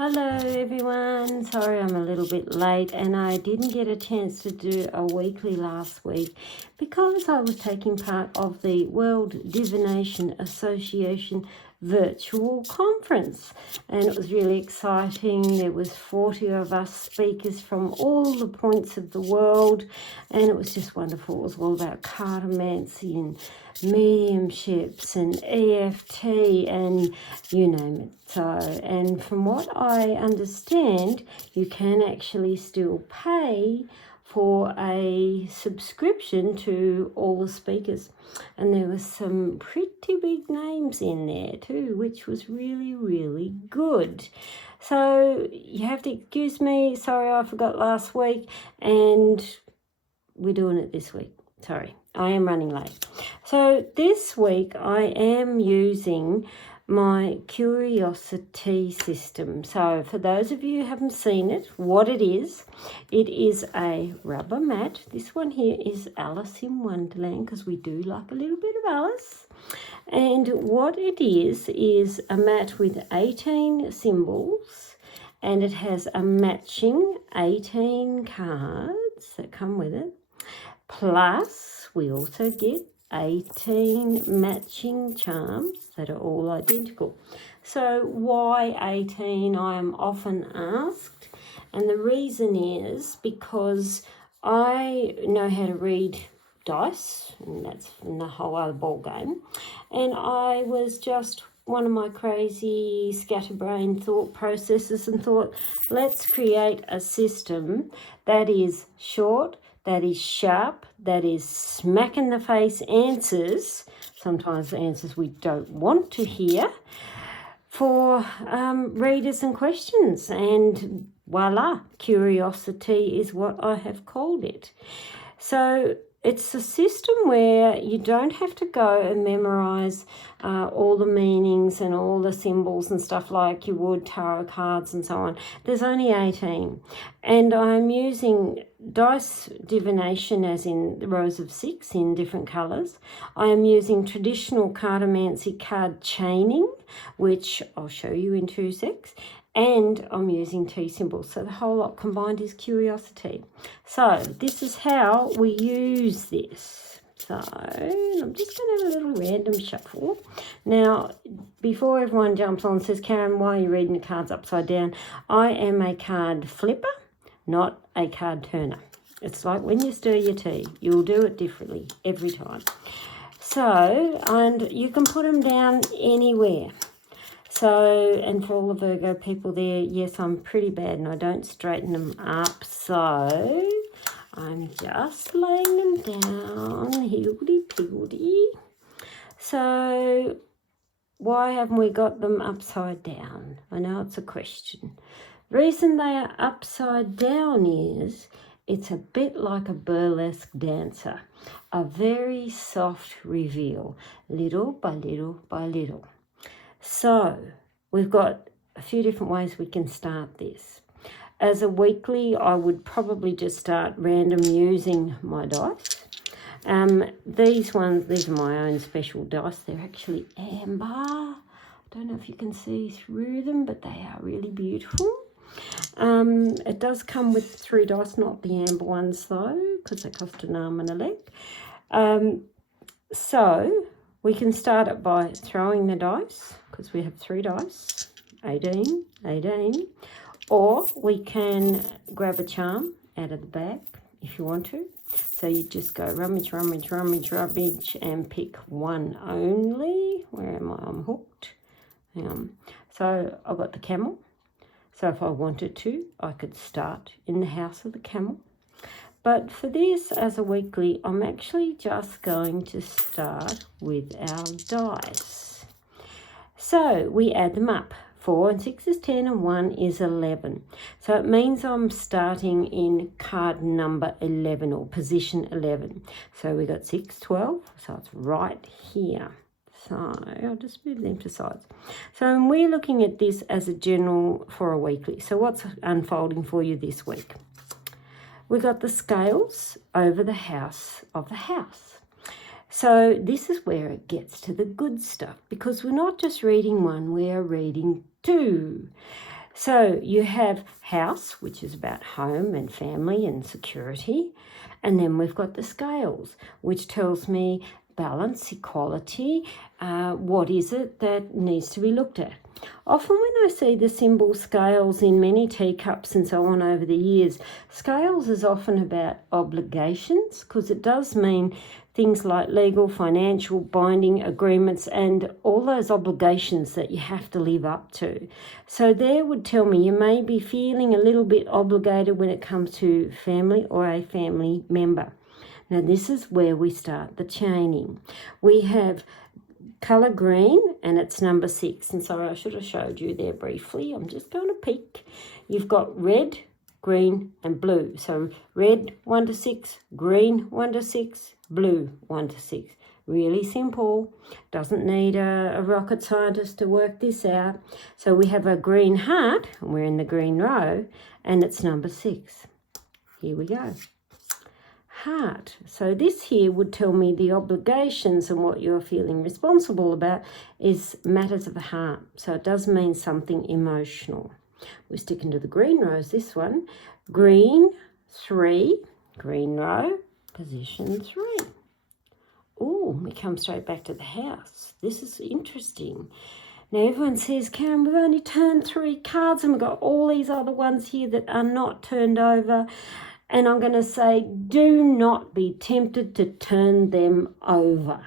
Hello everyone, sorry I'm a little bit late and I didn't get a chance to do a weekly last week because I was taking part of the World Divination Association virtual conference and it was really exciting. There was 40 of us speakers from all the points of the world and it was just wonderful. It was all about cartomancy and mediumships and EFT and you name it. So, and from what I understand, you can actually still pay for a subscription to all the speakers. And there was some pretty big names in there too, which was really, really good. So you have to excuse me. Sorry, I forgot last week and we're doing it this week. Sorry, I am running late. So this week I am using my Curiosi-tea system. So for those of you who haven't seen it, what it is a rubber mat. This one here is Alice in Wonderland because we do like a little bit of Alice. And what it is a mat with 18 symbols and it has a matching 18 cards that come with it. Plus, we also get 18 matching charms that are all identical. So why 18? I am often asked. And the reason is because I know how to read dice, and that's the whole other ball game. And I was just one of my crazy scatterbrain thought processes and thought, let's create a system that is short, that is sharp, that is smack in the face answers, sometimes answers we don't want to hear, for readers and questions. And voila, Curiosi-tea is what I have called it. So it's a system where you don't have to go and memorize all the meanings and all the symbols and stuff like you would tarot cards and so on. There's only 18. And I'm using dice divination as in the rows of 6 in different colours. I am using traditional cartomancy card chaining, which I'll show you in 2 secs. And I'm using tea symbols. So the whole lot combined is Curiosi-tea. So this is how we use this. So I'm just going to have a little random shuffle. Now, before everyone jumps on and says, Karen, why are you reading the cards upside down? I am a card flipper, not a card turner. It's like when you stir your tea, you'll do it differently every time. So, and you can put them down anywhere. So, and for all the Virgo people there, yes, I'm pretty bad and I don't straighten them up. So, I'm just laying them down, higgledy-piggledy. So, why haven't we got them upside down? I know it's a question. The reason they are upside down is it's a bit like a burlesque dancer. A very soft reveal, little by little by little. So we've got a few different ways we can start this. As a weekly, I would probably just start random using my dice. These are my own special dice. They're actually amber. I don't know if you can see through them, but they are really beautiful. It does come with 3 dice, not the amber ones though, because they cost an arm and a leg. So we can start it by throwing the dice, because we have 3 dice, 18, or we can grab a charm out of the bag if you want to. So you just go rummage, rummage, rummage, rummage, and pick one only. Where am I? I'm hooked. So I've got the camel. So if I wanted to, I could start in the house of the camel. But for this, as a weekly, I'm actually just going to start with our dice. So we add them up. 4 and 6 is 10 and 1 is 11. So it means I'm starting in card number 11 or position 11. So we got 6, 12, so it's right here. So I'll just move them to sides. So we're looking at this as a general for a weekly. So what's unfolding for you this week? We got the scales over the house of the house. So this is where it gets to the good stuff because we're not just reading 1, we are reading 2. So you have house, which is about home and family and security. And then we've got the scales, which tells me balance, equality, what is it that needs to be looked at. Often when I see the symbol scales in many teacups and so on over the years, scales is often about obligations, because it does mean things like legal, financial, binding agreements, and all those obligations that you have to live up to. So there would tell me you may be feeling a little bit obligated when it comes to family or a family member. Now this is where we start the chaining. We have colour green, and it's number 6. And sorry, I should have showed you there briefly. I'm just going to peek. You've got red, green, and blue. So red 1 to 6, green 1 to 6, blue 1 to 6. Really simple. Doesn't need a rocket scientist to work this out. So we have a green heart, and we're in the green row, and it's number 6. Here we go. Heart. So this here would tell me the obligations and what you're feeling responsible about is matters of the heart. So it does mean something emotional. We're sticking to the green rows, this one. Green 3, green row, position 3. Oh, we come straight back to the house. This is interesting. Now everyone says, Karin, we've only turned 3 cards and we've got all these other ones here that are not turned over. And I'm going to say, do not be tempted to turn them over.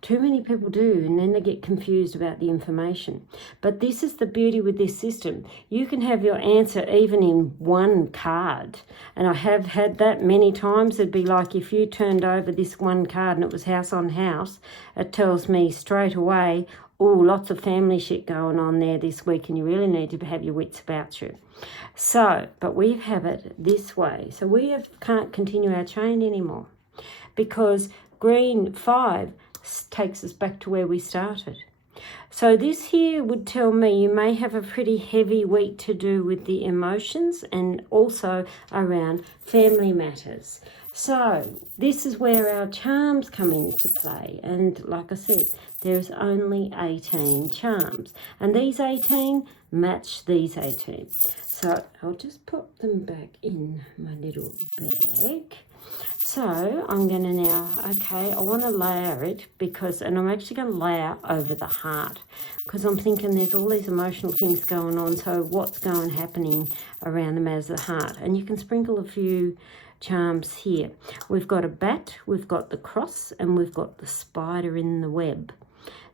Too many people do, and then they get confused about the information. But this is the beauty with this system. You can have your answer even in one card. And I have had that many times. It'd be like if you turned over this one card and it was house on house, it tells me straight away, oh, lots of family shit going on there this week, and you really need to have your wits about you. So, but we have it this way. So we can't continue our chain anymore because green 5 takes us back to where we started. So this here would tell me you may have a pretty heavy week to do with the emotions and also around family matters. So this is where our charms come into play. And like I said, there's only 18 charms. And these 18 match these 18. So I'll just pop them back in my little bag. So I'm going to now, okay, I want to layer it because, and I'm actually going to layer over the heart because I'm thinking there's all these emotional things going on. So what's happening around the matters of the heart? And you can sprinkle a few charms here. We've got a bat, we've got the cross, and we've got the spider in the web.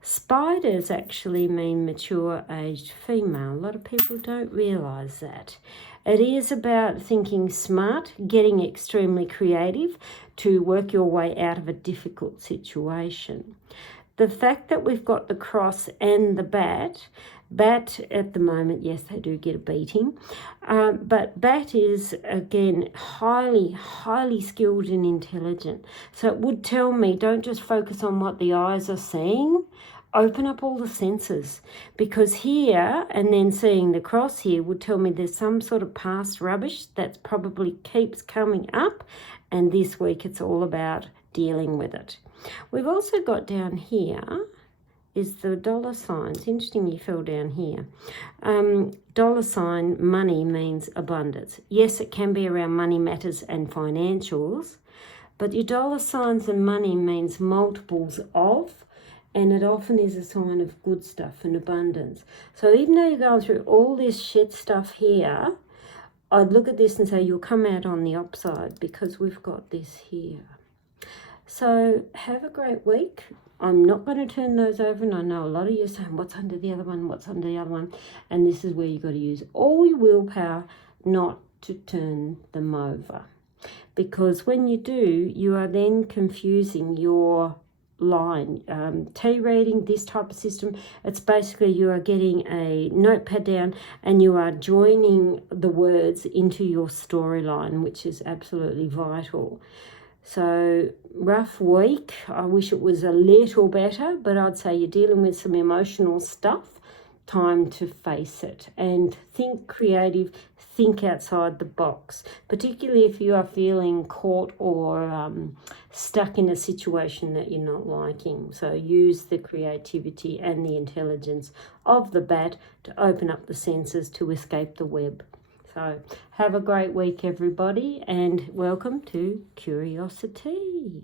Spiders actually mean mature aged female. A lot of people don't realise that. It is about thinking smart, getting extremely creative to work your way out of a difficult situation. The fact that we've got the cross and the bat at the moment, yes, they do get a beating, but bat is, again, highly skilled and intelligent. So it would tell me, don't just focus on what the eyes are seeing, open up all the senses, because here, and then seeing the cross here would tell me there's some sort of past rubbish that probably keeps coming up, and this week it's all about dealing with it. We've also got down here is the dollar signs. Interesting you fell down here. Dollar sign money means abundance. Yes, it can be around money matters and financials, but your dollar signs and money means multiples of, and it often is a sign of good stuff and abundance. So even though you're going through all this shit stuff here, I'd look at this and say you'll come out on the upside because we've got this here. So have a great week. I'm not going to turn those over, and I know a lot of you are saying, what's under the other one, what's under the other one? And this is where you've got to use all your willpower not to turn them over. Because when you do, you are then confusing your line. Tea reading, this type of system, it's basically you are getting a notepad down and you are joining the words into your storyline, which is absolutely vital. So rough week. I wish it was a little better, but I'd say you're dealing with some emotional stuff. time to face it and think creative, think outside the box, particularly if you are feeling caught or stuck in a situation that you're not liking. So use the creativity and the intelligence of the bat to open up the senses to escape the web. So have a great week, everybody, and welcome to Curiosi-tea.